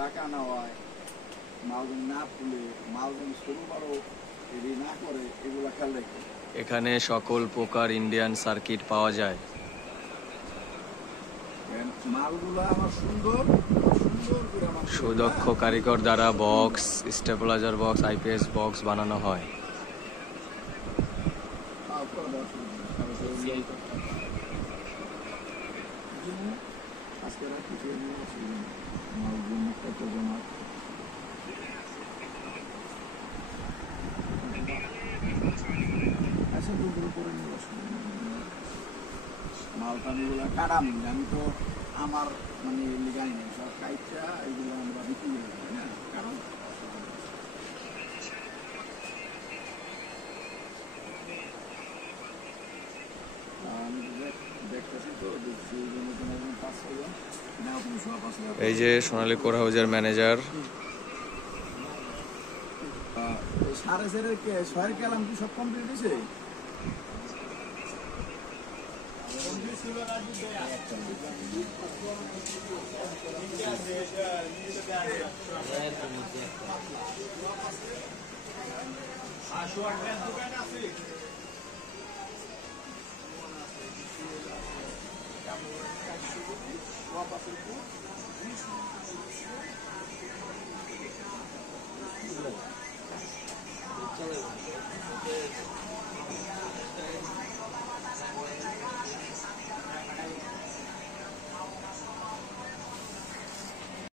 টাকা না হয়, মাল যেন না তুলে, মাল যেন শুরু করো এদি না করে, এগুলা খেয়াল রাখতে। এখানে সকল প্রকার ইন্ডিয়ান সার্কিট পাওয়া যায়। মালগুলা আমার সুন্দর করে আমার সুদক্ষ কারিগর দ্বারা box, stabiliser box, IPS box বানানো হয়। আজকে রাখি মালগুলো কত জমা আচ্ছা দুপুরে করে নিয়ে মালটানিগুলো কাটামি, আমি তো আমার মানে লিগাই নেই সব কাইটা এগুলো আমরা বিক্রি করে দিই না, কারণ আমি দেখতেছি তো দেখছি নতুন 5,000 না তুমি 5,000। এই যে সোনালী কোর হাউজের ম্যানেজার। 6.5 কেলাম কি সব কমপ্লিট হয়েছে?